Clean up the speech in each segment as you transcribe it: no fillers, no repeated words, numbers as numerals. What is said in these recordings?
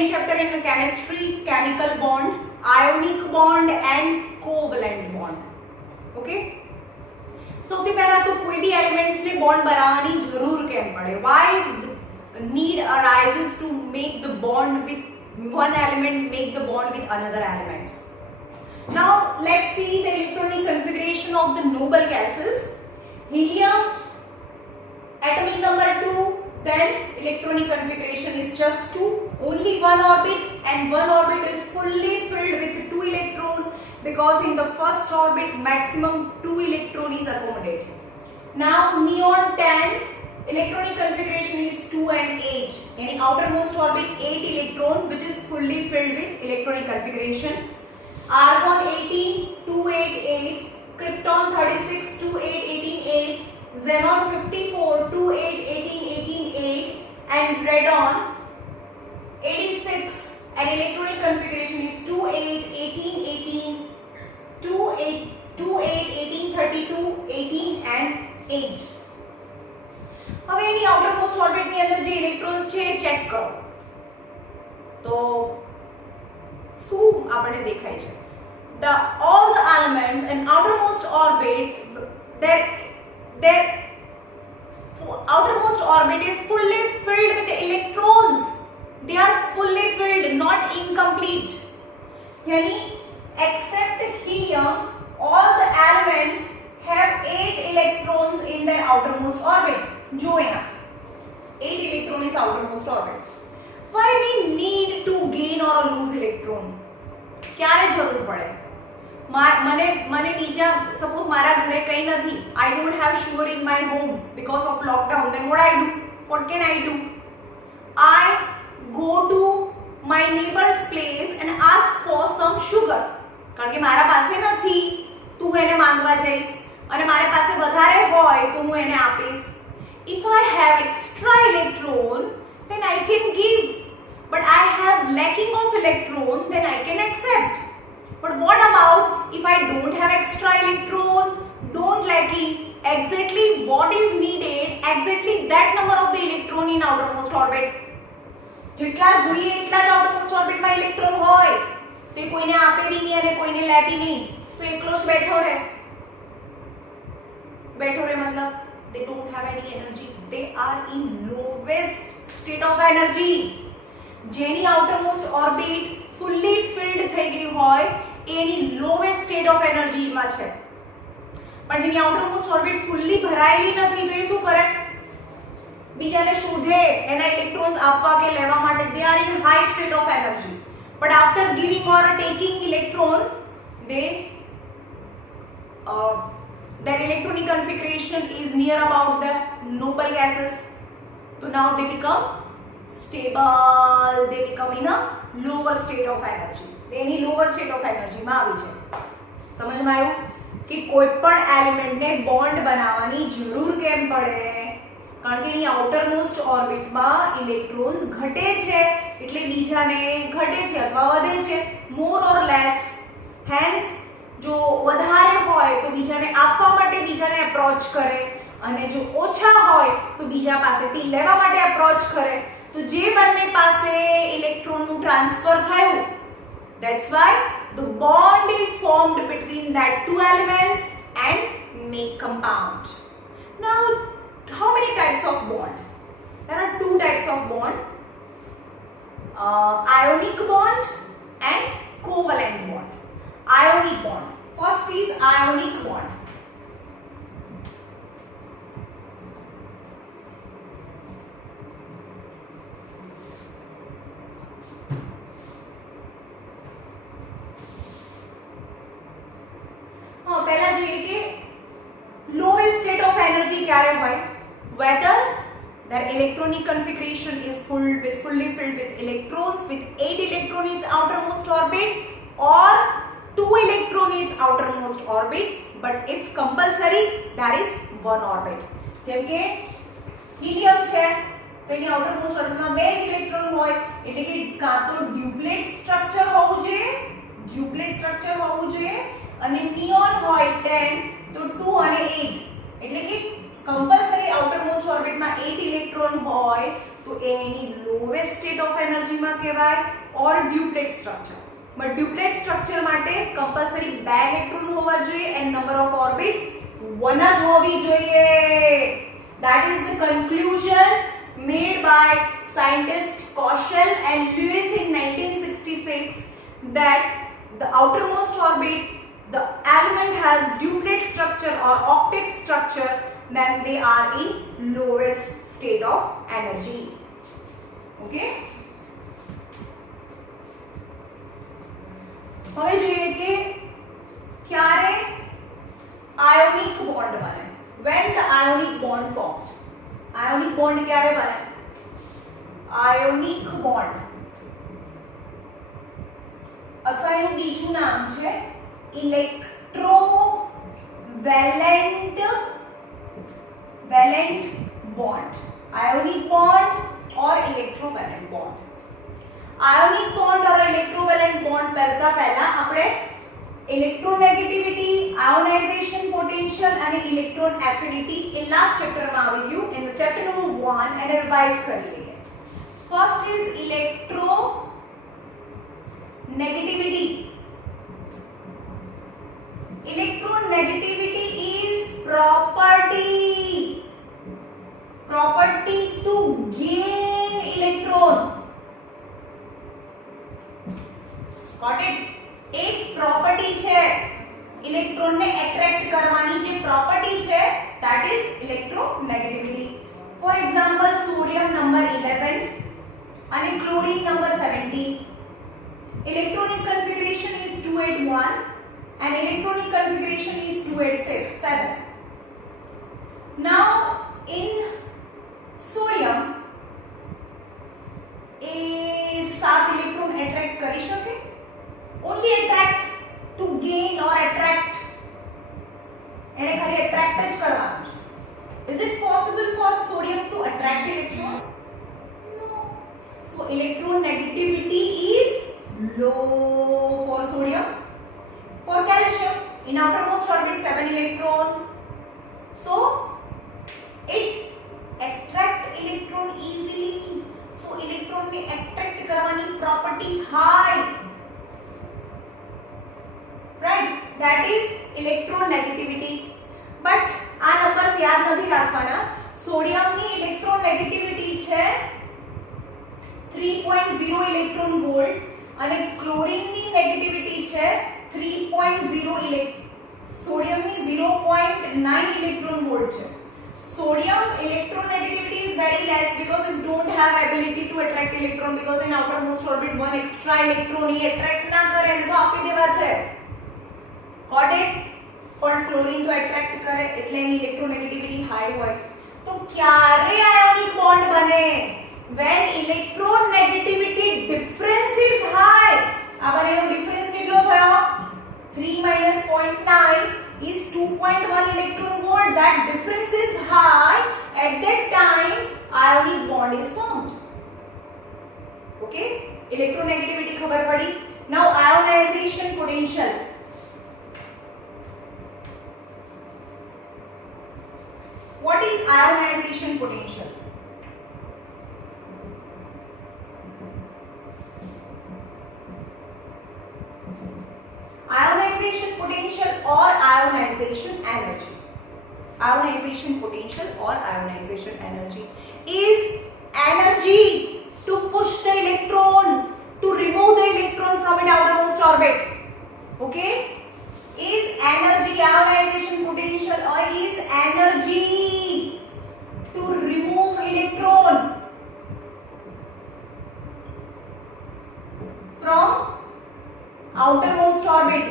second chapter in chemistry, chemical bond, ionic bond and covalent bond. Okay? સૌથી પહેલા તો કોઈ બી એલિમેન્ટ્સ ને બોન્ડ બનાવવાની જરૂર કેમ પડે? Why need arises to make the bond with one element, make the bond with another elements? Now let's see the electronic configuration of the noble gases. Helium, atomic number 2, then electronic configuration is just 2, only one orbit, and one orbit is fully filled with 2 electrons, because in the first orbit maximum 2 electron is accommodated. Now neon 10, electronic configuration is 2 and 8. In outermost orbit 8 electron, which is fully filled with electronic configuration. Argon 18, 2, 8, 8. Krypton 36, 2, 8, 18, 8. Xenon 54, 2, 8, 18, 18, 8. And radon 86, and electronic configuration is 2, 8, 18, 18. 2, 8, 18, 32, 18 and 8. હવે એની આઉટરમોસ્ટ ઓર્બિટની અંદર જે ઇલેક્ટ્રોન્સ છે એ ચેક કરો તો શું આપણને દેખાય છે? All the elements in outermost orbit, their outermost orbit is fully filled with electrons. They are fully filled, not incomplete. Yani except helium, all the elements have 8 electrons in their outermost orbit. Jo yahan 8 electron is outermost orbit. Why we need to gain or lose electron? ક્યારે જરૂર પડે? મને બીજા સપોઝ મારા ઘરે કંઈ નથી, I don't have sugar in my home because of lockdown, then what I do? What can I do? I go to my neighbor's place and ask for some sugar. કારણ કે મારા પાસે નથી, તો હું એને માંગવા જઈશ, અને મારા પાસે વધારે હોય તો હું એને આપીશ. If I have extra electron, then I can give. But I have lacking of electron, then I can accept. But what about if I don't have extra electron, don't lacking, exactly what is needed, exactly that number of the electron in outermost orbit. જેટલા જોઈએ એટલા જ outermost orbit માં ઇલેક્ટ્રોન હોય, તે કોઈને આપે બી નહીં અને કોઈને લે બી નહીં, તો એકલો જ બેઠો રહે. બેઠો રહે મતલબ they don't have any energy, they are in lowest state of energy. જેની outermost orbit fully filled થઈ ગઈ હોય એની lowest state of energy માં છે. પણ જેની outermost orbit fully ભરાયેલી નથી તો એ શું કરે? બીજાને શોધે એના ઇલેક્ટ્રોન્સ આપવા કે લેવા માટે. they are in high state of energy, but after giving or taking electron, their electronic configuration is near about the noble gases, so now they become stable, they become in a lower state of energy. Any lower state of energy માં આવી જાય. સમજમાં આવ્યું કે કોઈ પણ એલિમેન્ટ ને બોન્ડ બનાવવાની જરૂર કેમ પડે? કારણ કે અહીં આઉટરમોસ્ટ ઓર્બિટમાં ઇલેક્ટ્રોન્સ ઘટે છે, એટલે બીજાને ઘટે છે અથવા વધે છે, મોર ઓર લેસ. હેન્સ જો વધારે હોય તો બીજાને આપવા માટે બીજાને એપ્રોચ કરે, અને જો ઓછા હોય તો બીજા પાસેથી લેવા માટે એપ્રોચ કરે. તો જે બંને પાસે ઇલેક્ટ્રોનનું ટ્રાન્સફર થયું, that's why the bond is formed between that two elements and make compound. Now how many types of bond? There are two types of bond, ionic bond and covalent bond. Ionic bond, first is ionic bond. પહેલા જોઈએ કે lowest state of energy ક્યારે હોય? Whether their electronic configuration is fully filled with electrons, with 8 electrons in outermost orbit, or 2 electrons in outermost orbit, but if compulsory, there is one orbit. જેમ કે હિલિયમ છે તો એની outermost orbit માં 2 ઇલેક્ટ્રોન હોય, એટલે કે કાં તો ડ્યુપ્લેટ સ્ટ્રક્ચર હોવું જોઈએ, અને નિયોન હોય 10 તો 2 અને 8, એટલે કે कंपल्सरी आउटरमोस्ट ऑर्बिट में 8 इलेक्ट्रॉन होय तो તો એની લોએસ્ટ સ્ટેટ ઓફ એનર્જીમાં કહેવાય ઓર ડ્યુપ્લેટ સ્ટ્રક્ચર. બટ ડ્યુપ્લેટ સ્ટ્રક્ચર માટે કમ્પલસરી 2 ઇલેક્ટ્રોન હોવા જોઈએ એન્ડ નંબર ઓફ ઓર્બિટ્સ 1 જ હોવી જોઈએ. That is the conclusion made by scientists Kaushal and Lewis in 1966 that the outermost orbit, the element has duplet structure or octet structure, then they are in lowest state of energy. Okay? હવે જોઈએ કે ક્યારે ionic bond બને. When the ionic bond forms. Ionic bond ક્યારે બને? Ionic bond અથવા એનું બીજું નામ છે electrovalent bond. Ionic bond or electrovalent bond. Ionic bond or electrovalent bond કરતા પહેલા આપણે electronegativity, ionization potential and electron affinity in last chapter માં આવી ગયું. In the chapter number 1 and revise કરી લઈએ. First is electronegativity. Electronegativity is property to gain electron. Got it? એક પ્રોપર્ટી છે ઇલેક્ટ્રોન ને એટ્રેક્ટ કરવાની જે પ્રોપર્ટી છે that is electronegativity. For example, sodium number 11 અને chlorine number 17. Electronic configuration is 281 and electronic configuration is 287. Now in sodium A 7 electron attract કરી શકે? Only attract to gain or attract. એને ખાલી attract જ કરવાનું છે. Is it possible for sodium to attract electron? No. So electronegativity is low for sodium. For calcium, in outermost orbit 7 electron. So it attract electron easily. So electron ને attract કરવાની property high. Right? That is electronegativity. But આ નંબર્સ યાદ નથી રાખવાના. સોડિયમની ઇલેક્ટ્રોનેગેટિવિટી છે 3.0 electron volt અને ક્લોરીનની નેગેટિવિટી છે 3.0 સોડિયમની 0.9 ઇલેક્ટ્રોન વોલ્ટ છે. Sodium electronegativity is very less because it don't have ability to attract electron because in outermost orbit one extra electron ही attract ना करे तो આપી દેવા છે. Got it? પણ ક્લોરીન તો એટ્રેક્ટ કરે એટલે એની ઇલેક્ટ્રોનેગેટિવિટી હાઈ હોય. તો ક્યારે આયોનિક બોન્ડ બને? when electronegativity difference is high. આ બંનેનો ડિફરન્સ કેટલો થયો? 3 - 0.9 is 2.1 electron volt. That difference is high. At that time ionic bond is formed. Okay? Electronegativity ખબર પડી. Now ionization potential. What is ionization potential? Ionization potential or ionization energy. Ionization potential or ionization energy is energy to push the electron, to remove the electron from its outermost orbit. Okay? Is energy ionization potential or is energy to remove electron from outermost orbit.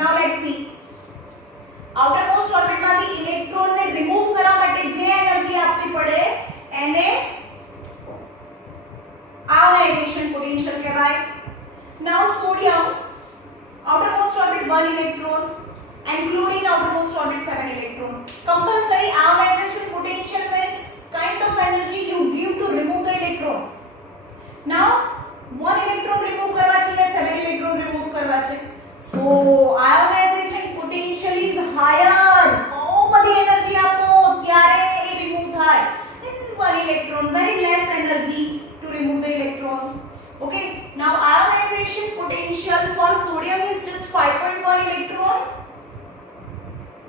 Now let's see. outermost orbit માંથી ઇલેક્ટ્રોન ને રિમૂવ કરવા માટે જે એનર્જી આપવી પડે એને ionisation potential કહેવાય. Now sodium outermost orbit 1 electron and chlorine outermost orbit 7 electron. Compulsory ionization potential means kind of energy you give to remove the electron. Now 1 electron remove કરવા છે या 7 electron remove કરવા છે. So ionization potential is higher. બહુ બધી એનર્જી આપો ત્યારે એક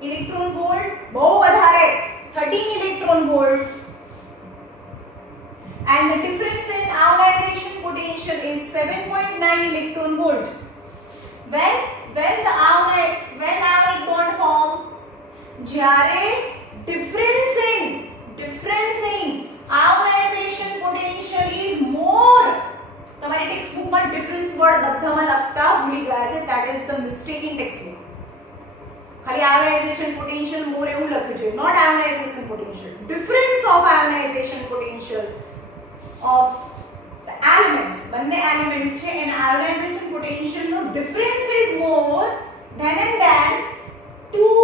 ઇલેક્ટ્રોન વોલ્ટ બહુ વધારે 13 electron volt. And the difference in ionization potential is 7.9 electron volt. When ionic bond form, જ્યારે difference in ionization potential is more. તમારી ટેક્સ્ટ બુક માં ડિફરન્સ વર્ડ બધામાં લખતા ભૂલી ગયા છે. that is the mistake in text book. ખાલી ionization potential more એવું લખ્યું છે, not ionization potential. difference of ionization potential of the elements, બંને elements છે and ionization potential no difference is more than two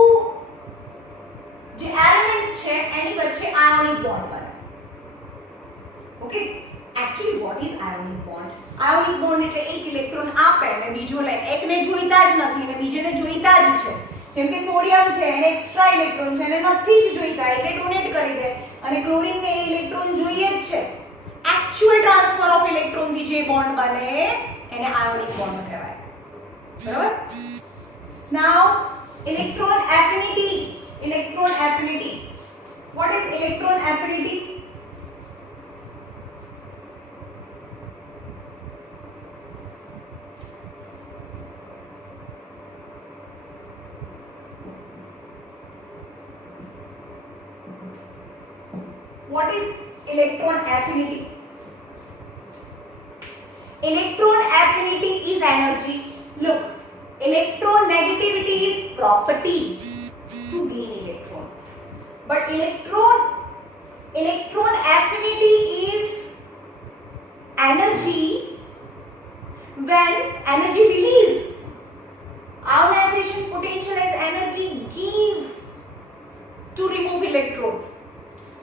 જે elements છે એની વચ્ચે ionic bond બને. okay, actually what is ionic bond? ionic bond એટલે એક ઇલેક્ટ્રોન આપે અને બીજો લે. એકને જોઈતા જ નથી અને બીજાને જોઈતા જ છે. જેમ કે સોડિયમ છે એને એક્સ્ટ્રા ઇલેક્ટ્રોન છે એને નથી જ જોઈતા એટલે ડોનેટ કરી દે, અને ક્લોરીન ને ઇલેક્ટ્રોન જોઈએ જ છે. actual transfer of electron થી જે bond બને એને ionic bond કહેવાય. બરાબર? now electron affinity. what is electron affinity? what is electron affinity? Electron affinity is energy. Look, electronegativity is property to gain electron, but electron affinity is energy when energy release. Ionization potential is energy give to remove electron,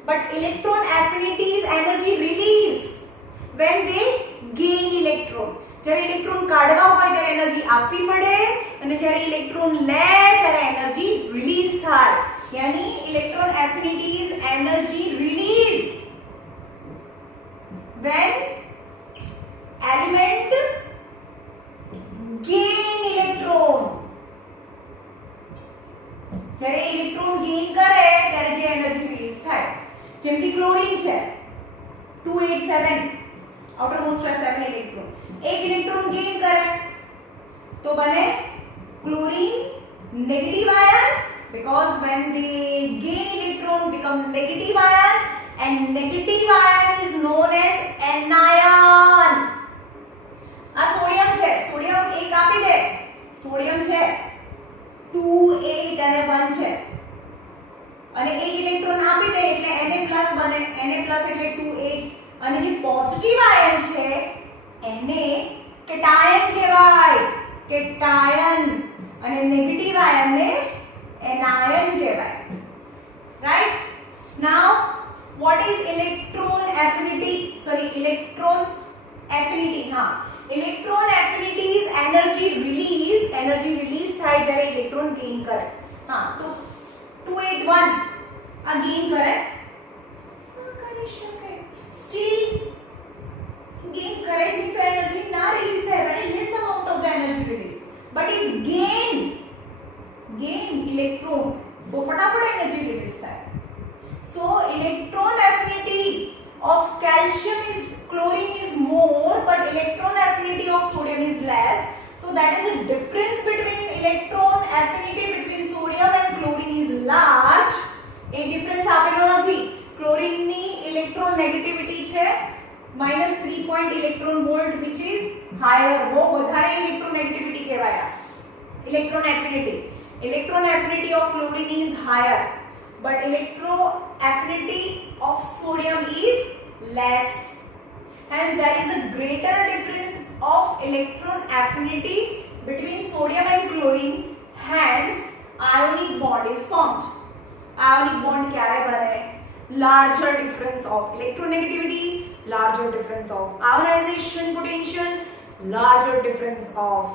but electron affinity is energy release when they gain electron. જ્યારે ઇલેક્ટ્રોન કાઢવા હોય ત્યારે એનર્જી આપવી પડે અને જ્યારે ઇલેક્ટ્રોન લે ત્યારે એનર્જી રિલીઝ થાય. યાની electron affinity is energy release when element gain electron. જ્યારે ઇલેક્ટ્રોન ગેઇન કરે ત્યારે જે એનર્જી રિલીઝ થાય. જેમ કે ક્લોરીન છે 287 outermost है 7 इलेक्ट्रॉन. एक इलेक्ट्रॉन गेन करे तो बने chlorine negative ion, because when they gain electron become negative ion and negative ion is known as anion. આ સોડિયમ છે, સોડિયમ એક આપી દે, સોડિયમ છે 2 8 અને 1 છે અને એક ઇલેક્ટ્રોન આપી દે એટલે Na+ બને. Na+ એટલે 2 8 અને જે પોઝિટિવ આયન છે એને કેટાયન કહેવાય, કેટાયન, અને નેગેટિવ આયન ને એનાયન કહેવાય. રાઈટ? નાઉ what is electron affinity? electron affinity. હા, electron affinity is energy release થાય જ્યારે ઇલેક્ટ્રોન ગેઇન કરે. હા, તો 281 આ ગેઇન કરે કરી શકે, still gain करे जी तो एनर्जी ना रिलीज है, very less amount of the energy release, but it gain electron, so फटाफट एनर्जी रिलीज થાય. so electron affinity of calcium is chlorine is more, but electron affinity of sodium is less, so that is the difference between electron affinity between sodium and chlorine is large. एक difference આપેલો નથી. chlorine ની electronegativity છે -3 point electron volt, which is higher. वो વધારે electronegativity કહેવાય. electron affinity of chlorine is higher, but electroaffinity of sodium is less. Hence there is a greater difference of electron affinity between sodium and chlorine. Hence ionic bond is formed. Ionic bond ક્યારે બને? Larger difference of electronegativity, larger difference of ionization potential, larger difference of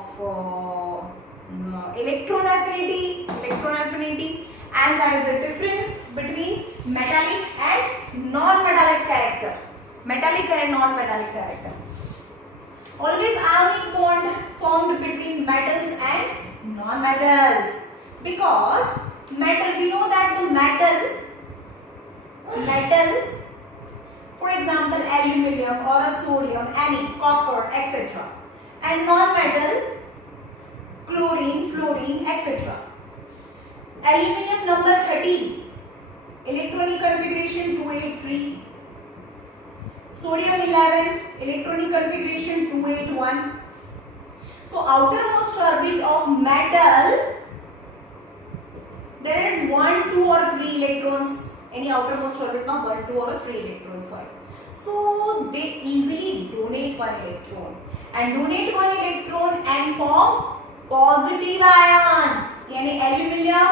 electron affinity, and there is a difference between metallic and non-metallic character. Always ionic bond formed between metals and non-metals, because Metal, we know that the metal, for example, aluminum or a sodium, any copper, etc. And non-metal, chlorine, fluorine, etc. Aluminum number 13, electronic configuration 283. Sodium 11, electronic configuration 281. So outermost orbit of metal, there are 1, 2 or 3 electrons. Any outermost orbit માં 1, 2 or 3 electrons હોય. So they easily donate 1 electron and donate 1 electron and form positive ion. यानी aluminium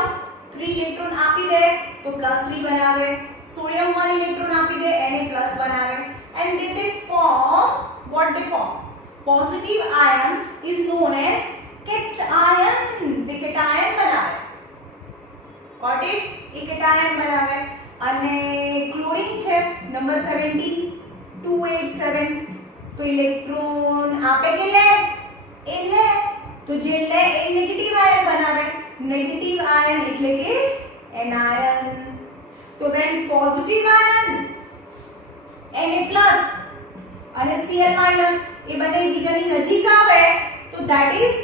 3 electron આપી દે તો +3 બનાવે. Sodium 1 electron આપી દે એને પ્લસ બનાવે. And then they form what they form. Positive ion is known as cation. They cation બનાવે. Got it? એ cation બનાવે. અને ક્લોરીન છે નંબર 17 287 તો ઇલેક્ટ્રોન આપે કે લે એ લે તો જે લે એ નેગેટિવ આયન બનાવે નેગેટિવ આયન એટલે કે એનાયન તો when પોઝિટિવ આયન Na+ અને Cl- એ બંને એકબીજાની નજીક આવે તો that is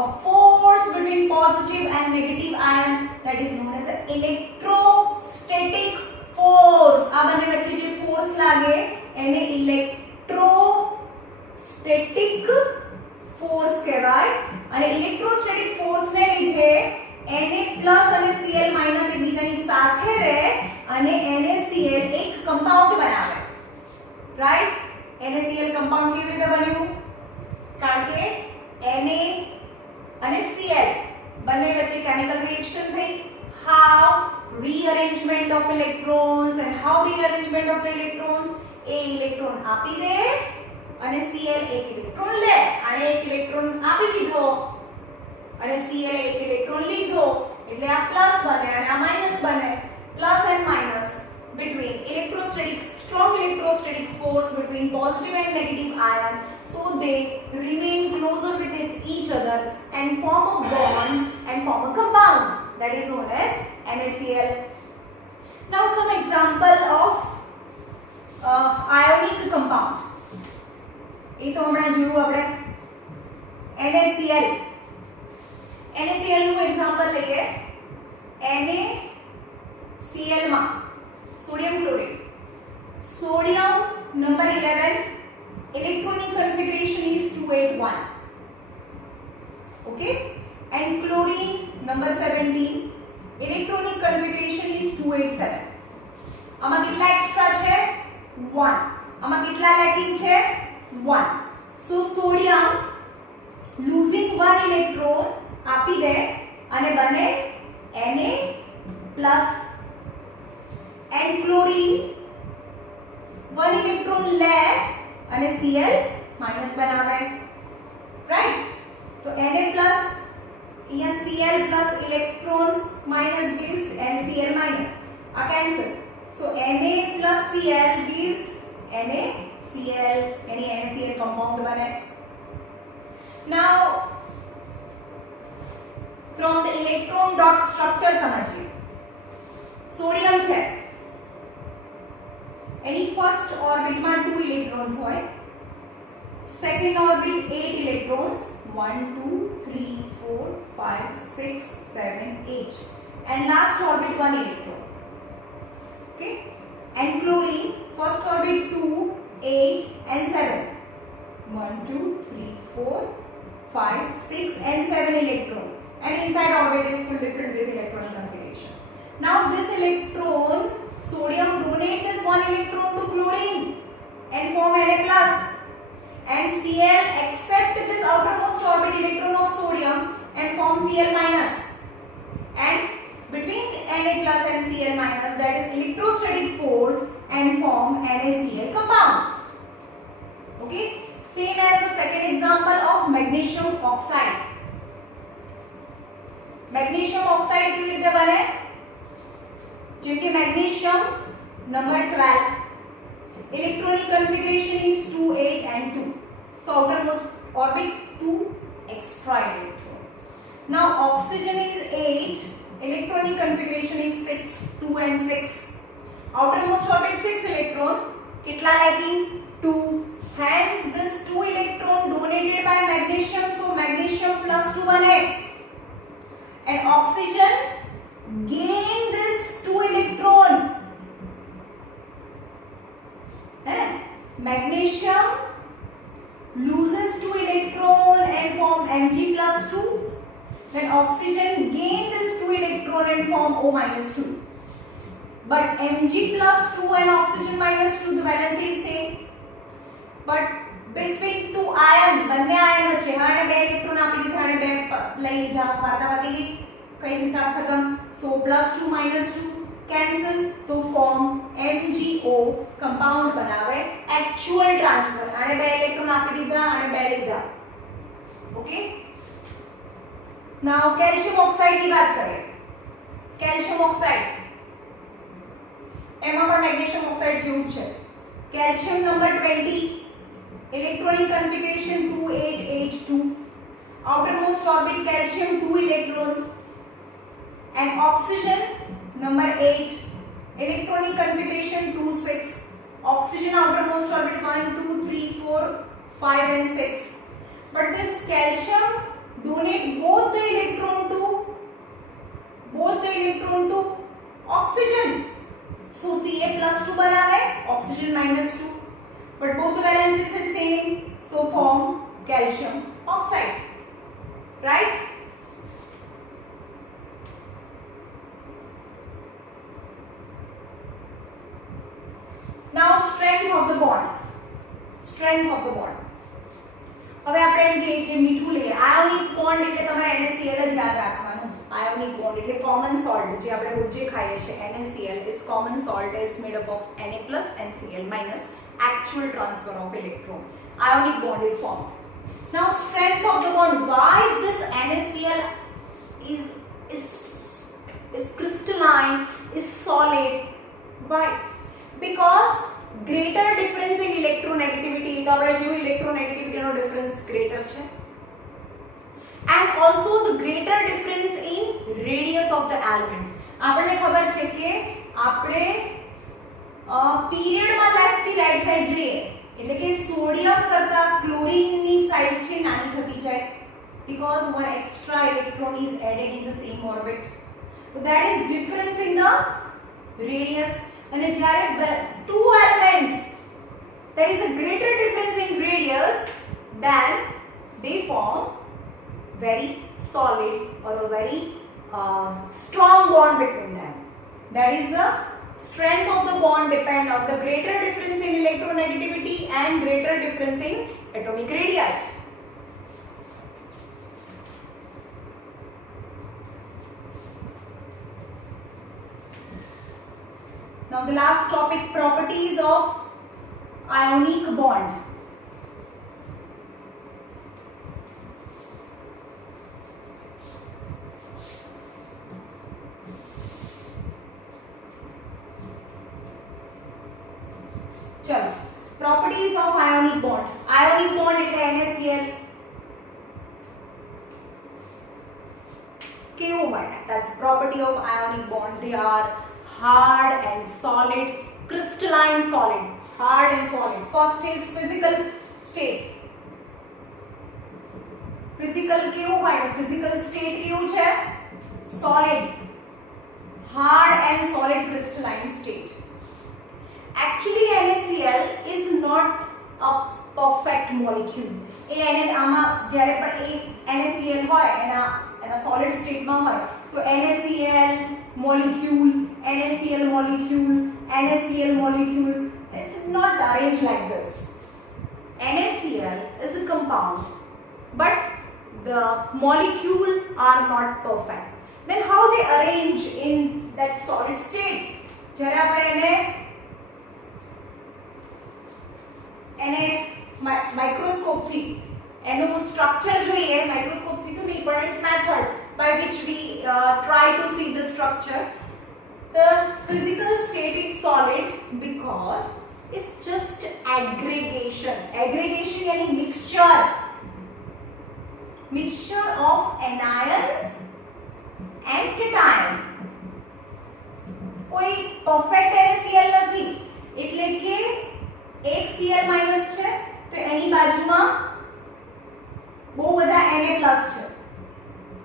a force between positive and negative ion that is known as an electrostatic force. આ બંને વચ્ચે જે ફોર્સ લાગે એને ઇલેક્ટ્રોસ્ટેટિક ફોર્સ કહેવાય અને ઇલેક્ટ્રોસ્ટેટિક ફોર્સ ને લીધે Na+ અને Cl- એકબીજાની સાથે રહે અને NaCl એક કમ્પાઉન્ડ બનાવે. રાઈટ? NaCl કમ્પાઉન્ડ કેવી રીતે બન્યું? કારણ કે Na અને Cl બંને વચ્ચે કેમિકલ રિએક્શન થઈ. How? Rearrangement of electrons. And how rearrangement of the electrons? A electron આપી દે અને Cl એક ઇલેક્ટ્રોન લે. આને એક ઇલેક્ટ્રોન આપી દીધો અને Cl એક ઇલેક્ટ્રોન લીધો એટલે આ પ્લસ બને અને આ માઈનસ બને. Plus and minus between strong electrostatic force between positive and negative ion, so they remain closer with each other and form a bond and form a compound that is known as NaCl. Now some example of ionic compound. એ તો હમણાં જોયું આપણે NaCl નું એક્ઝામ્પલ લઈએ. NaCl માં sodium chloride. Sodium number 11, electronic configuration is 281. Okay? And chlorine number 17, electronic configuration is 287. આમાં કેટલા એક્સ્ટ્રા છે? 1. આમાં કેટલા લેકિંગ છે? 1. So sodium losing 1 electron આપી દે અને બને Na+ and chlorine 1 electron ले અને Cl- बनावे. Right? तो Na+ यहाँ Cl+ electron minus gives NaCl-. आ cancel. So Na plus Cl gives NaCl. यानी NaCl compound बने. Now from the electron dot structure समझिए. सोडियम છે એની ફર્સ્ટ ઓર્બિટ માં 2 ઇલેક્ટ્રોન્સ હોય. સેકન્ડ ઓર્બિટ 8 ઇલેક્ટ્રોન્સ 1 2 3 4 5 6 7 8 and last orbit 1 electron. Okay? And chlorine first orbit 2 8 and 7 1 2 3 4 5 6 and 7 electron and inside orbit is fully filled with electronic configuration. Now this electron, sodium donate this 1 electron to chlorine and form Na+, and Cl accept this outermost orbit electron of sodium and form Cl-, and between Na+ and Cl- that is electrostatic force and form NaCl compound. Okay, same as the second example of magnesium oxide. Magnesium oxide કેવી રીતે બને? જેમ કે magnesium number 12, electronic configuration is 2 8 and 2. So outermost orbit 2 extra electron. Now oxygen is 8 electronic configuration is 6, 2 and 6. Outermost orbit 6 electron, kitla lacking 2. Hence this 2 electron donated by magnesium, so magnesium plus 2 bane. And oxygen gain this 2 electron. Magnesium loses 2 electron and form Mg plus 2. Then oxygen gain this 2 electron and form O minus 2. But Mg plus 2 and oxygen minus 2, the valence is same. But between 2 ion, બંને ion વચ્ચે આને 2 ઇલેક્ટ્રોન આપી દીધા અને 2 લઈ લીધા, વાર્તા પતી ગઈ, કઈ હિસાબ ખતમ. So plus 2 minus 2 cancel, તો form MgO compound બનાવે actual transfer. આને 2 ઇલેક્ટ્રોન આપી દીધા અને 2 લીધા. Okay. Now calcium oxide ની વાત કરીએ. Calcium oxide એમાં પણ magnesium oxide જેવું છે. Calcium number 20, electronic configuration 2882, outermost orbit calcium 2 electrons, and oxygen number 8, electronic configuration 26, oxygen outermost orbit 1, 2, 3, 4, 5 and 6. But this calcium donate both the electron to oxygen. So Ca plus 2 बनावे, oxygen minus 2. But both the valences is same, so form calcium oxide. Right? Now strength of the bond. Strength of the bond. હવે આપણે એમ કહીએ કે મીઠું લઈએ. Ionic bond એટલે તમારે NaCl જ યાદ રાખવાનું. Ionic bond એટલે common salt જે આપણે રોજે ખાઈએ છીએ. NaCl is common salt is made up of Na plus and Cl minus. Actual transfer of electron. Ionic bond is formed. Now strength of the bond. Why this NaCl is crystalline, is solid? Why? Because greater difference in electronegativity. તો આપણે જોયું electronegativity નો difference greater છે. And also the greater difference in radius of the elements. આપણને ખબર છે કે આપણે પીરિયડ માં લેફ્ટ થી રાઈટ સાઈડ જઈએ એટલે કે સોડિયમ કરતા ક્લોરીન ની સાઈઝ છે નાની થતી જાય because one extra electron is added in the same orbit. So that is difference in the radius. And જ્યારે two elements there is a greater difference in radius, then they form very solid or a very strong bond between them. That is the strength of the bond depend on the greater difference in electronegativity and greater difference in atomic radii. Now the last topic, properties of ionic bond. चलो properties of ionic bond. Ionic bond એટલે NaCl કેવું હોય? That's property of ionic bond. They are hard and solid, crystalline solid, hard and solid. First is physical state. Physical કેવું હોય? Physical state કેવું છે? Solid, hard and solid crystalline state. Actually NaCl is not a perfect molecule. આમાં જ્યારે પણ NaCl હોય એના solid state માં હોય તો NaCl molecule, NaCl molecule, NaCl molecule, it's not arranged like this. NaCl is a compound, but the molecule are not perfect. Then how they arrange in that solid state? જ્યારે આપણે એને માઇક્રોસ્કોપ થી એનું સ્ટ્રક્ચર જોઈએ, માઇક્રોસ્કોપ થી તો નહીં પણ its method by which we try to see the structure. The physical state is solid because it's just aggregation. Aggregation yani mixture of anion and cation.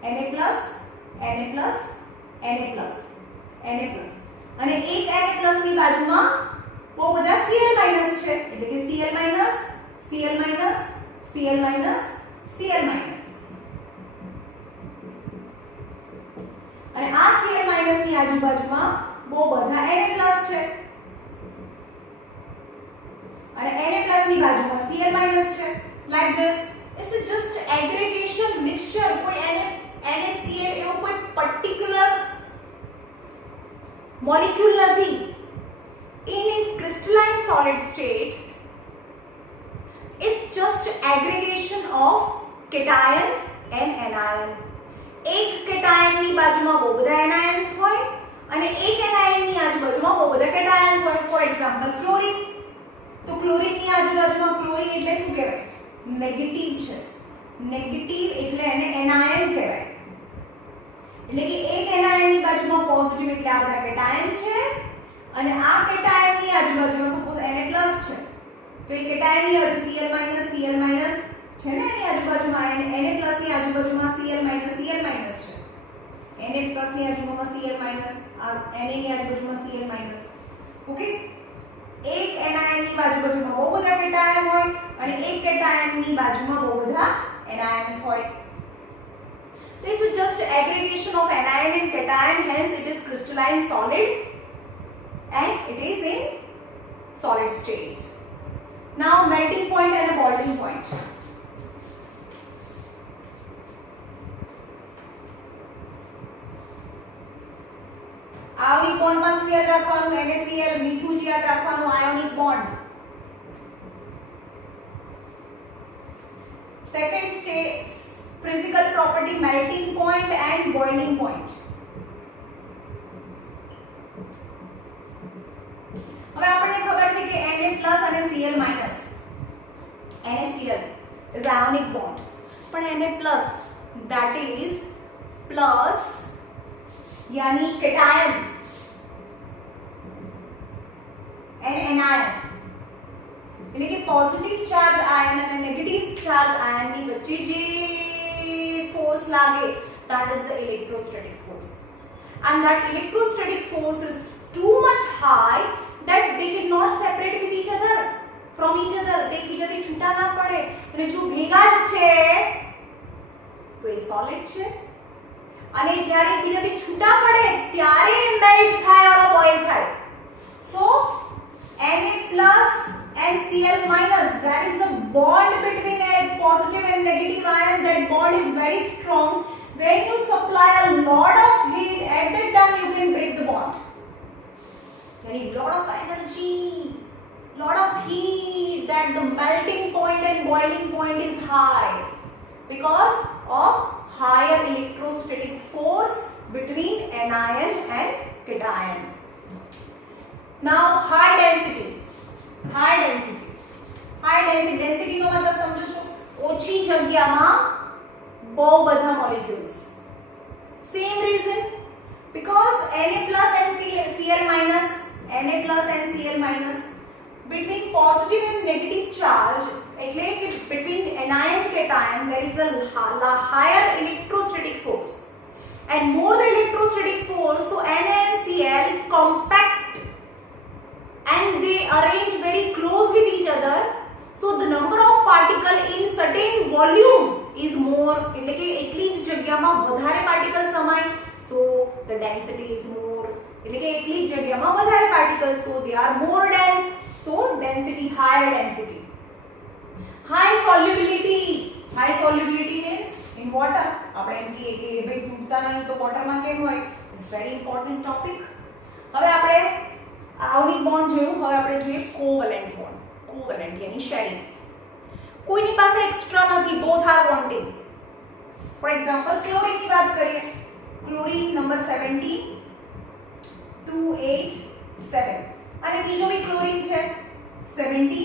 Na plus અને એક Na પ્લસ ની બાજુમાં બહુ બધા Cl માઈનસ છે એટલે કે Cl minus અને આ Cl માઈનસ ની આજુબાજુમાં બહુ બધા Na પ્લસ છે અને Na પ્લસ ની બાજુમાં Cl માઈનસ છે like this. It's just aggregation mixture. કોઈ NaCl એવો કોઈ particular molecule નથી. In crystalline solid state, it's just aggregation of cation and anion. એક cation ની બાજુમાં બહુ બધા anions હોય અને એક anion ની આજુબાજુમાં બહુ બધા cations હોય. For example, chlorine. તો chlorine ની આજુબાજુમાં chlorine એટલે શું કહેવાય? નેગેટિવ છે. નેગેટિવ એટલે એને એનાયન કહેવાય. એટલે કે એક એનાયન ની બાજુમાં પોઝિટિવ એટલે આ બધા કેટાયન છે અને આ કેટાયન ની આજુબાજુમાં સપોઝ Na+ છે તો એ કેટાયન ની બાજુ Cl- છે ને એની આજુબાજુમાં Na+ ની આજુબાજુમાં Cl- છે. Na+ ની આજુબાજુમાં Cl- Na ની આજુબાજુમાં Cl-. ઓકે. એક એનાયન ની બાજુમાં બહુ બધા કેટાયન હોય અને એક કેટાયન ની બાજુમાં બહુ બધા એનાયન્સ હોય. This is just aggregation of anion and cation, hence it is crystalline solid and it is in solid state. Now melting point and a boiling point. Ionic bond માં શું યાદ રાખવાનું? NaCl મીઠું જ યાદ રાખવાનું. Ionic bond. Second stage physical property, melting point and boiling point. હવે આપણને ખબર છે કે Na+ અને Cl-. NaCl is ionic bond. પણ Na+ that is plus यानी cation and anion એટલે કે પોઝિટિવ ચાર્જ આયન અને નેગેટિવ ચાર્જ આયન ની વચ્ચે જે force લાગે that is the electrostatic force, and that electrostatic force is too much high that they cannot separate with each other from each other. તે એકબીજાથી છૂટા ના પડે અને જો ભેગા જ છે તો એ સોલિડ છે અને જ્યારે એકબીજાથી છૂટા પડે ત્યારે મેલ્ટ થાય or બોઇલ થાય. So Na+ and Cl-, that is the bond between a positive and negative ion. That bond is very strong. When you supply a lot of heat, at that time you can break the bond. You need lot of energy, lot of heat, that the melting point and boiling point is high because of higher electrostatic force between anion and cation. Now high density. Density નો મતલબ સમજો છો? ઓછી જગ્યામાં બહુ બધા molecules. Same reason, because Na+ and Cl-, between positive and negative charge, એટલે કે between anion cation there is a higher electrostatic force, and more the electrostatic force, so Na and Cl compact and they arrange very close with each other, so the number of particle in certain volume is more, એટલે કે એટલી જ જગ્યામાં વધારે પાર્ટિકલ સમાય, so the density is more, એટલે કે એટલી જ જગ્યામાં વધારે particle, so they are more dense, so density, higher density. High solubility means in water. આપણે એમ કહીએ કે ભાઈ તૂટતા નહીં તો વોટરમાં કેમ હોય? It's very important topic. હવે આપણે આયોનિક બોન્ડ જોયું, હવે આપણે જોઈએ કોવેલેન્ટ બોન્ડ. કોવેલેન્ટ यानी शेयरिंग. કોઈની પાસે એક્સ્ટ્રા નથી, both are wanting. For example, chlorine ની વાત કરીએ. ક્લોરીન નંબર 17 287 અને બીજો બી ક્લોરીન છે 17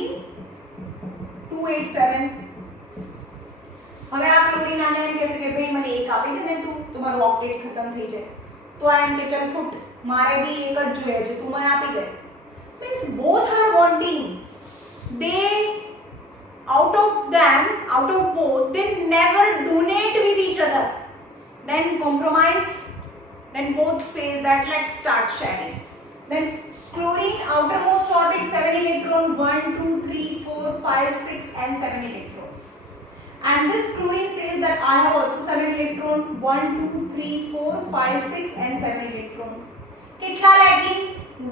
287. હવે આ ક્લોરીન આને એમ કહેશે કે ભાઈ મને એક આપી દે ને તું, તો મારું ઓક્ટેટ ખતમ થઈ જાય. તો આ એમ કે ચલ ફૂટ, મારે બી એક જ જોઈએ છે, તું મને આપી દે. Means both are wanting. They out of both, they never donate with each other. then compromise, then both says that let's start sharing. Then chlorine outermost orbit 7 electron, 1 2 3 4 5 6 and 7 electron, and this chlorine says that I have also 7 electron, 1 2 3 4 5 6 and 7 electron. Kitla lacking?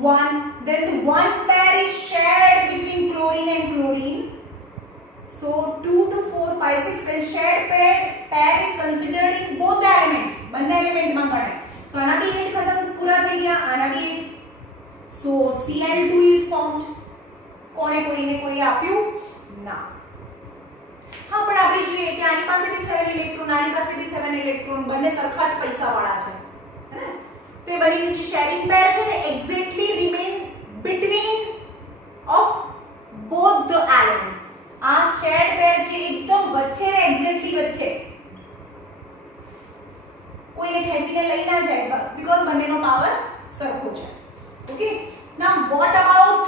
1. Then the one pair is shared between chlorine and chlorine. So 2 to 4 5 6 and shared pair is considered in both the elements. બંને એલિમેન્ટ માં ગણે. તો આના બી 8 ખતમ પૂરા થઈ ગયા, આના બી 8. So Cl2 is formed. કોને કોઈને કોઈ આપ્યું ના. હા પણ આપણે જોઈએ કે આની પાસે બી 7 ઇલેક્ટ્રોન, આની પાસે બી 7 ઇલેક્ટ્રોન, બંને સરખા જ પૈસા વાળા છે, હે ને? તો એ બંનેની જે શેરિંગ પેર છે ને exactly remain between of both the elements. આ શેર્ડ પેર છે એકદમ વચ્ચે ને એક્ઝેક્ટલી વચ્ચે. કોઈને ખેંચીને લઈ ના જાય બીકોઝ બંનેનો પાવર સરખો છે. ઓકે, નાઉ વોટ અબાઉટ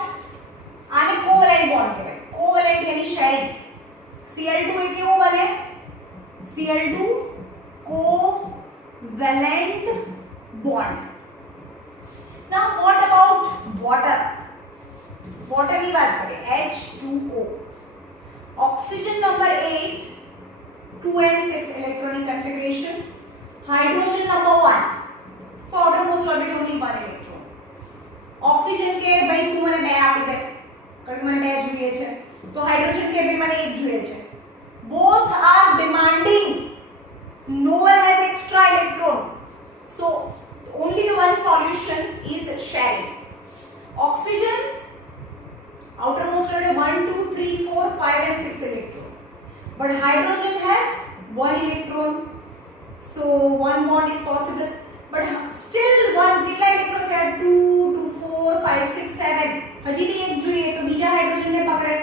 આને કોવેલેન્ટ બોન્ડ કહેવાય. કોવેલેન્ટ એની શેરિંગ. Cl2 એ કેવો બને? Cl2 covalent bond. Now what about water? Water ની વાત કરીએ. H2O. Oxygen number 8, 2 and 6 electronic configuration. Hydrogen number 1. So outermost orbit only 1 electron. Oxygen કે ભાઈ તું મને 2 આપી દે. કારણ મને 2 જોઈએ છે. તો hydrogen કે ભાઈ મને 1 જોઈએ છે. Both are demanding. No one has extra electron. So only the one solution is sharing. Oxygen outermost orbit 1 2 3 4 5 and 6 electron, but hydrogen has 1 electron, so one bond is possible, but still one કેટલા ઇલેક્ટ્રોન થયા? 2 to 4 5 6 7. હજી બી એક જોઈએ તો બીજા હાઇડ્રોજન ને પકડે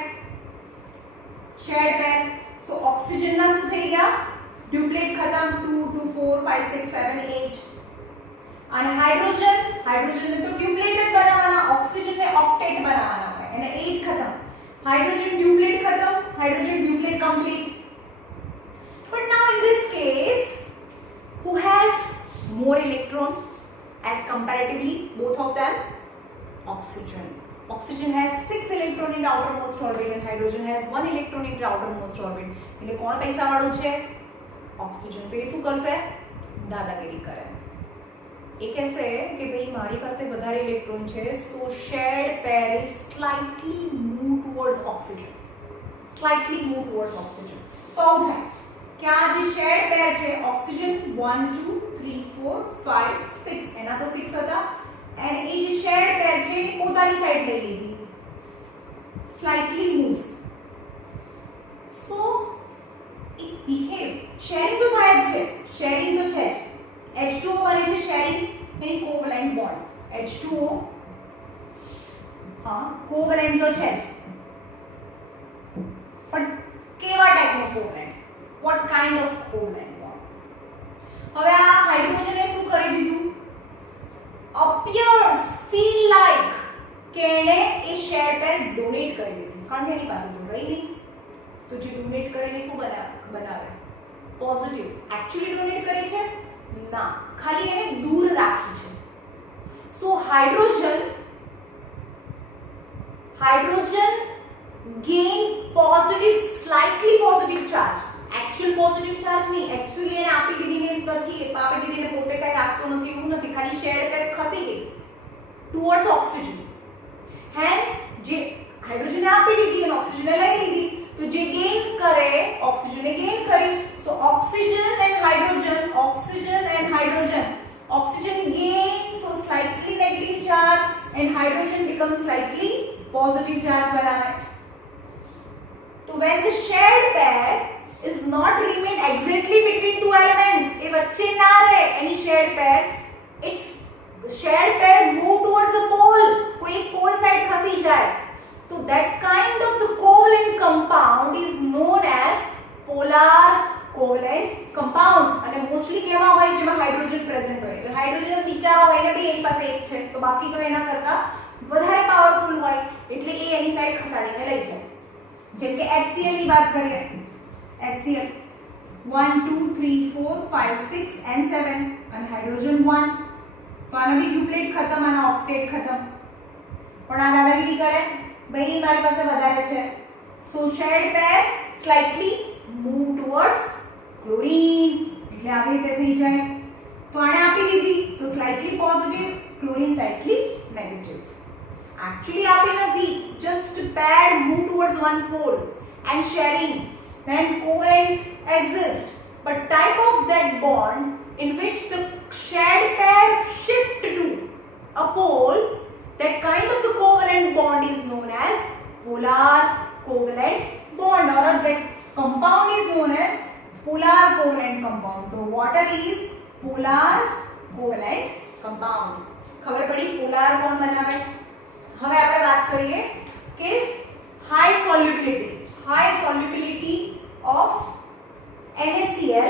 શેર્ડ પેર. સો ઓક્સિજન ના શું થઈ ગયા? ડ્યુપ્લેટ ખતમ. 2 to 4 5 6 7 8. અને હાઇડ્રોજન ને તો ડ્યુપ્લેટ જ બનાવવાના, ઓક્સિજન ને ઓક્ટેટ બનાવવાના હોય અને 8 ખતમ. હાઇડ્રોજન ડ્યુપ્લેટ ખતમ, હાઇડ્રોજન ડ્યુપ્લેટ complete. But now in this case, who has more electron as comparatively both of them? Oxygen. Oxygen has 6 electron in the outermost orbit and hydrogen has 1 electron in the outermost orbit. એટલે કોણ પૈસા વાળું છે? ઓક્સિજન. તો એ શું કરશે? દાદાગીરી કરે. એ કહેશે કે ભાઈ મારી પાસે વધારે ઇલેક્ટ્રોન છે, so shared pair is slightly move towards oxygen. Slightly move towards oxygen. તો આવું થાય કે આ જે શેર્ડ પેર છે ઓક્સિજન 1 2 3 4 5 6 એના તો 6 હતા અને એ જે શેર્ડ પેર છે એ પોતાની સાઈડ લઈ લીધી. Slightly move. So it behave. Sharing તો થાય જ છે, શેરિંગ તો છે જ. H2O बने છે sharing એની કોવેલેન્ટ બોન્ડ. H2O હા કોવેલેન્ટ તો છે જ, પણ કેવા ટાઈપનો covalent? what kind of covalent bond? હવે આ હાઇડ્રોજને શું કરી દીધું? appears feel like કે એને એ શેર પેર ડોનેટ કરી દીધું, કારણ કે એની પાસે તો રહી નહીં. તો જે ડોનેટ કરેલી શું બનાવે? પોઝિટિવ. એકચ્યુઅલી ડોનેટ કરી છે ના, ખાલી એને દૂર રાખી છે. સો hydrogen gain positive, slightly positive charge. Actual positive charge નહીં, actually એને આપી દીધી નથી, આપી દીધીને પોતે કઈ રાખતો નથી એવું નથી, ખાલી શેર પેર ખસી ગઈ towards oxygen. Hence જે હાઇડ્રોજનને આપી દીધી અને ઓક્સિજનને લઈ લીધી, તો જે ગેઇન કરે ઓક્સિજનને ગેઇન કરી. So oxygen and hydrogen gain so slightly negative charge and hydrogen becomes slightly positive charge बनावे. So when the shared pair is not remain exactly between two elements, ये बच्चे ना रहे any shared pair, its shared pair move towards the pole, कोई pole side खसी जाए. So that kind of the covalent compound is known as polar covalent compound. અને મોસ્ટલી કેવા હોય જેમાં હાઇડ્રોજન પ્રેઝન્ટ હોય. એટલે હાઇડ્રોજન વિચારો હોય ને બી એની પાસે એક છે તો બાકી તો એના કરતા વધારે પાવરફુલ હોય એટલે એ એની સાઈડ ખસાડીને લઈ જાય. જેમ કે HCl ની વાત કરીએ, HCl 1 2 3 4 5 6 and 7 અને હાઇડ્રોજન 1 તો આનો બી ડ્યુપ્લેટ ખતમ આનો ઓક્ટેટ ખતમ પણ આ દાદાગીરી કરે ભાઈ મારી પાસે વધારે છે સો શેડ પેર સ્લાઇટલી મૂવ ટુવર્ડ્સ ક્લોરીન એટલે આવી રીતે થઈ જાય તો આને આપી દીધી તો slightly positive chlorine slightly negative actually આપી નથી just pair move towards one pole and sharing then covalent exist but type of that bond in which the shared pair shift to a pole that kind of the covalent bond is known as polar covalent bond or that compound is known as polar covalent compound so water is polar covalent compound ખબર પડી polar કોણ બનાવે હવે આપણે વાત કરીએ કે high solubility of NaCl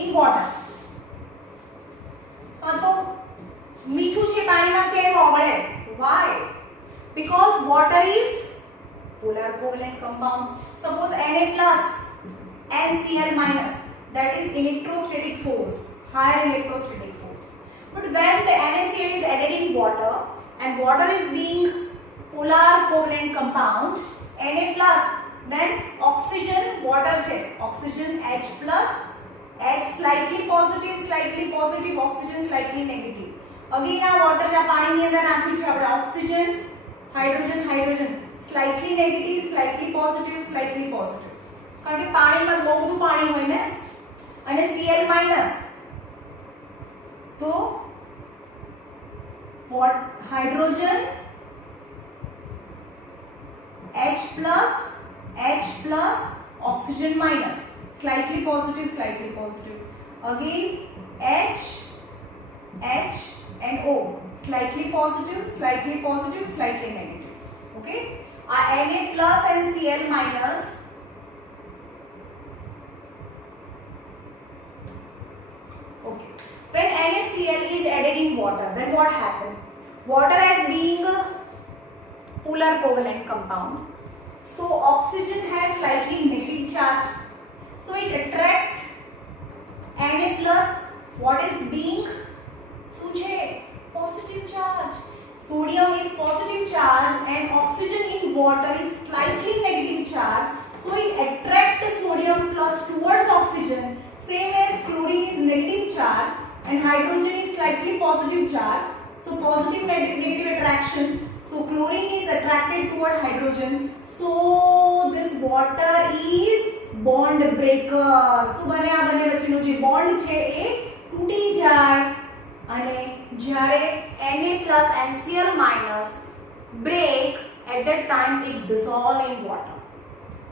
in water તો મીઠું છે પાણીમાં કેમ ઓગળે why because water is polar covalent compound suppose Na plus and Cl minus that is electrostatic force higher electrostatic force but when the NaCl is added in water and water is being polar covalent compound Na plus then oxygen water છે oxygen H plus H slightly positive oxygen slightly negative again આ water જે પાણીની અંદર નાખ્યું છે આપણે oxygen hydrogen slightly negative slightly positive કારણ કે પાણીમાં બહુ બધું પાણી હોય ને અને Cl minus તો what hydrogen H plus oxygen minus slightly positive again H and O slightly positive slightly negative okay Na plus and Cl minus okay when NaCl is added in water then what happens water as being a polar covalent compound so oxygen has slightly negative charge so it attract Na plus what is being શું છે positive charge sodium is positive charge and oxygen in water is slightly negative charge so it attract sodium plus towards oxygen same as chlorine is negative charge and hydrogen is slightly positive charge so positive negative attraction so chlorine is attracted toward hydrogen so this water is bond breaker so બને આ બંને વચ્ચેનો જે bond છે એ તૂટી જાય અને જ્યારે Na plus and Cl minus break at that time it dissolve in water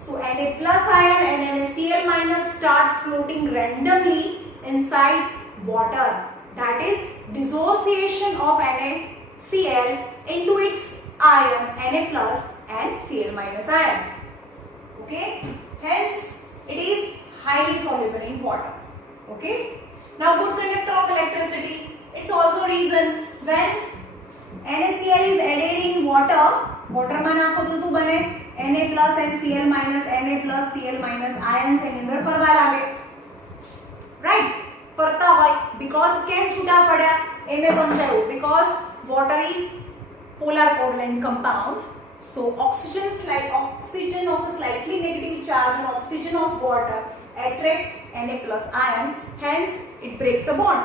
so Na plus ion and NaCl minus start floating randomly inside water that is dissociation of NaCl into its ion Na plus and Cl minus ion okay hence it is highly soluble in water okay now good conductor of electricity it's also reason when NaCl is added in water માં નાખો તો શું બને Na plus and Cl minus Na plus Cl minus ions એની અંદર ફરવા લાગે right ફરતા હોય because કેમ છૂટા પડ્યા એ મેં સમજાવ્યું because water is polar covalent compound so oxygen of a slightly negative charge and oxygen of water attract Na plus ion hence it breaks the bond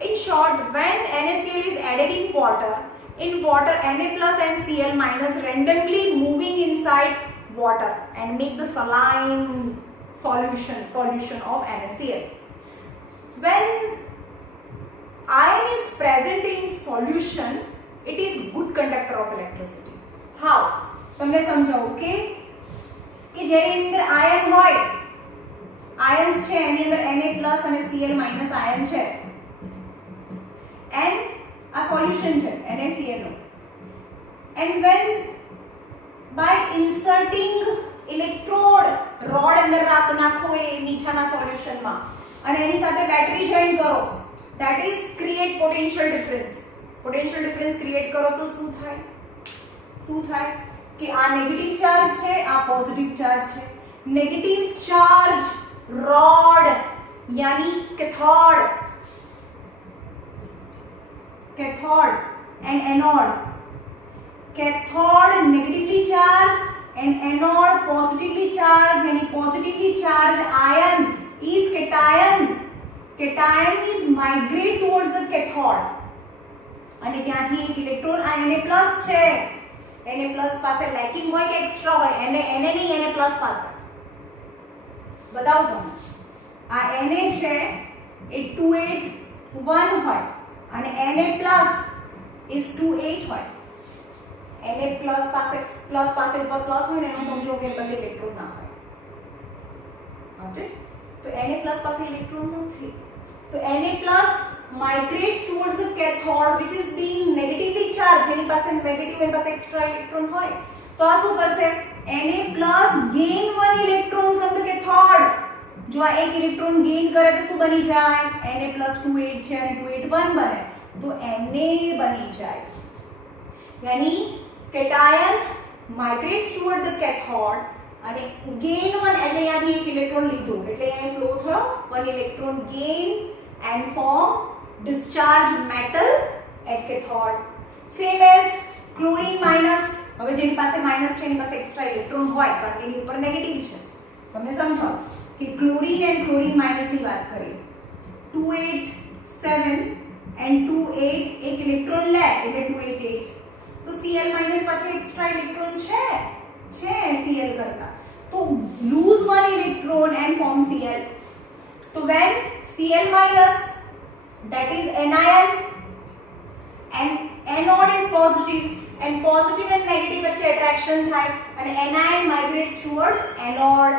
in short when NaCl is added in water Na plus and Cl minus randomly moving inside water and make the saline solution of NaCl when ion is present in solution it is good conductor of electricity how તમને સમજાવું કે જેની અંદર આયન હોય આયન્સ છે એની અંદર Na plus અને Cl minus આયન છે and a solution છે NaCl નો and when by inserting electrode rod અંદર નાખો એ મીઠાના સોલ્યુશનમાં અને એની સાથે બેટરી જોઈન કરો that is create potential difference create કરો તો શું થાય કે આ નેગેટિવ ચાર્જ છે આ પોઝિટિવ ચાર્જ છે નેગેટિવ ચાર્જ रॉड यानी cathode, cathode and anode. Cathode negatively charge and anode positively charged, यानी positively charged ion is cation. Cation is migrate towards the cathode. અને ત્યાંથી એક ઇલેક્ટ્રોન આ Na+ છે. Na+ પાસે લેકિંગ હોય કે એક્સ્ટ્રા હોય? Na નહીં, Na+ પાસે. બતાવું તમને. આ Na છે એ 281 હોય અને Na+ is 28 હોય. Na+ પાસે પ્લસ પાસે ઉપર પ્લસ હોય ને એનો સમજો કે બધે ઇલેક્ટ્રોન ના હોય. Got it? તો Na+ પાસે ઇલેક્ટ્રોન નથી. તો Na+ migrates towards the cathode which is being negatively charged. જેની પાસે નેગેટિવ એની પાસે એક્સ્ટ્રા ઇલેક્ટ્રોન હોય તો આ શું કરશે? Na+ gain one electron from the cathode. જો આ એક ઇલેક્ટ્રોન ગેઇન કરે તો શું બની જાય? Na+ 28 છે અને 281 બને તો Na બની જાય. यानी cation migrates toward the cathode અને gain one એટલે અહીંયાથી એક ઇલેક્ટ્રોન લીધું એટલે અહીં ફ્લો થયો one electron gain and form discharge metal at cathode. Same as chlorine minus. હવે જેની પાસે માઈનસ છે એની પાસે એક્સ્ટ્રા ઇલેક્ટ્રોન હોય કારણ કે એની ઉપર નેગેટિવ છે. તમને સમજો કે ક્લોરીન એન્ડ ક્લોરીન માઈનસ ની વાત કરી. 287 and 28 એક ઇલેક્ટ્રોન લે એટલે 288. तो Cl माइनस पाछળ एक्स्ट्रा इलेक्ट्रॉन છે Cl કરતા તો lose one electron and form Cl. तो when Cl minus that is anion and anode is positive and positive and negative વચ્ચે attraction થાય અને anion migrates towards anode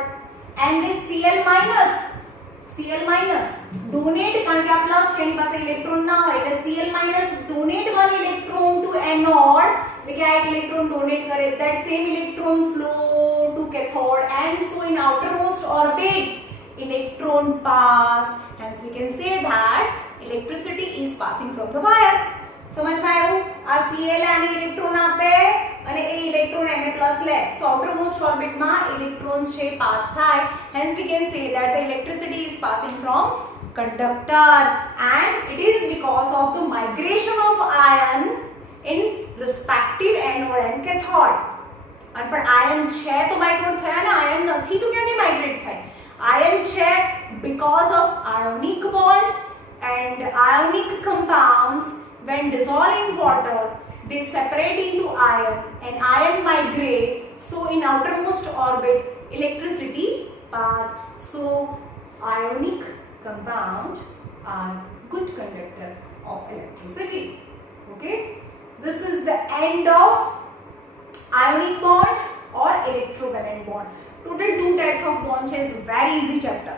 and this Cl minus donate કારણ કે આ પ્લસ છે એની પાસે ઇલેક્ટ્રોન ના હોય એટલે Cl minus donate one electron to anode એટલે કે આ એક ઇલેક્ટ્રોન ડોનેટ કરે that same electron flow to cathode and so in outermost orbit electron pass, hence we can say that electricity is passing from the wire. સમજમાં આવ્યું? આ Cl આને ઇલેક્ટ્રોન આપે અને એ ઇલેક્ટ્રોન Na+ લે so outermost orbit માં ઇલેક્ટ્રોન્સ છે પાસ થાય, hence we can say that the electricity is passing from conductor and it is because of the migration of ion in respective anode and cathode. અને પણ આયન છે તો માઇગ્રેટ થયા ને, આયન નથી તો ક્યાંથી માઇગ્રેટ થાય? આયન છે because of ionic bond and ionic compounds when dissolved in water they separate into ion and ion migrate, so in outermost orbit electricity pass. So ionic compound are good conductor of electricity. Okay, this is the end of ionic bond or electrovalent bond. Total 2 types of bonds is very easy chapter.